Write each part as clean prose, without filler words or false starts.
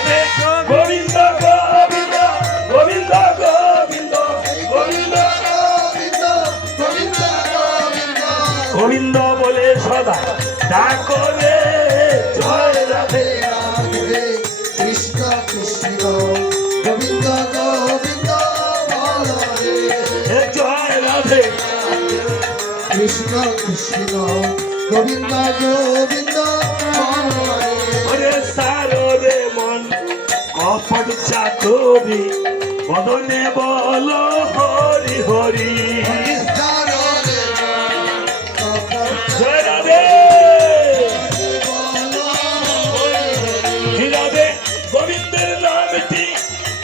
রাধে গোবিন্দ গোবিন্দ গোবিন্দ গোবিন্দ গোবিন্দ গোবিন্দ বলে সদা ডাকো রে জয় রাধে কৃষ্ণ কৃষ্ণ গোবিন্দ গোবিন্দ জয় রাধে কৃষ্ণ কৃষ্ণ গোবিন্দ গোবিন্দ ওরে সারে মন কপট চাকরি বদনে বল হরি হরি জয় রাধে রাধে গোবিন্দের নামটি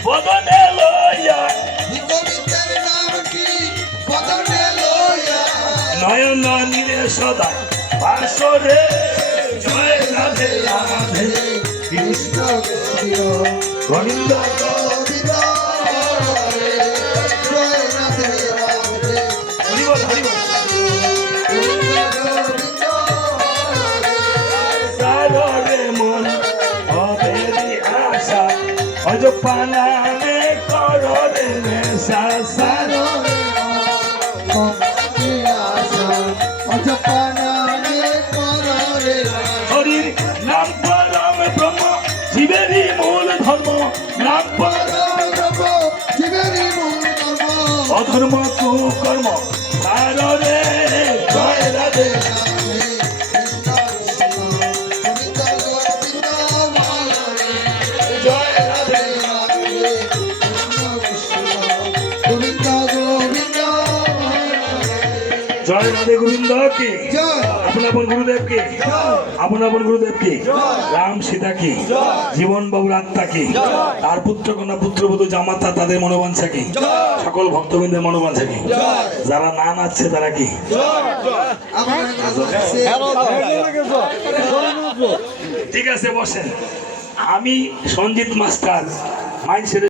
বদনে লইয়া নয়ন নীলে সদা বাসরে জয় রাধে রাধে কৃষ্ণ কৃষ্ণ গোবিন্দ গোবিন্দ জয় রাধে রাধে হরিবল হরিবল সারে মন অবেরি আশা অজপা নামে কররে নেশা সার হরির নাম পরম ব্রহ্ম জীবেরই মূল ধর্ম নাম অধর্ম কুকর্ম সারে জয় রাধে জয় রাধে জয় রাধে গোবিন্দ কি আপন আপন গুরুদেব কি আপন আপন গুরুদেব কি রাম সীতা কি জীবন বাবুর আত্মা কি তার পুত্র কন্যা পুত্রবধূ জামাতা তাদের মনোবাঞ্ছা কি সকল ভক্তবৃন্দের মনোবাঞ্ছা কি যারা না নাচছে তারা কি ঠিক আছে বসেন আমি সঞ্জিত মাস্টার মাইন্ড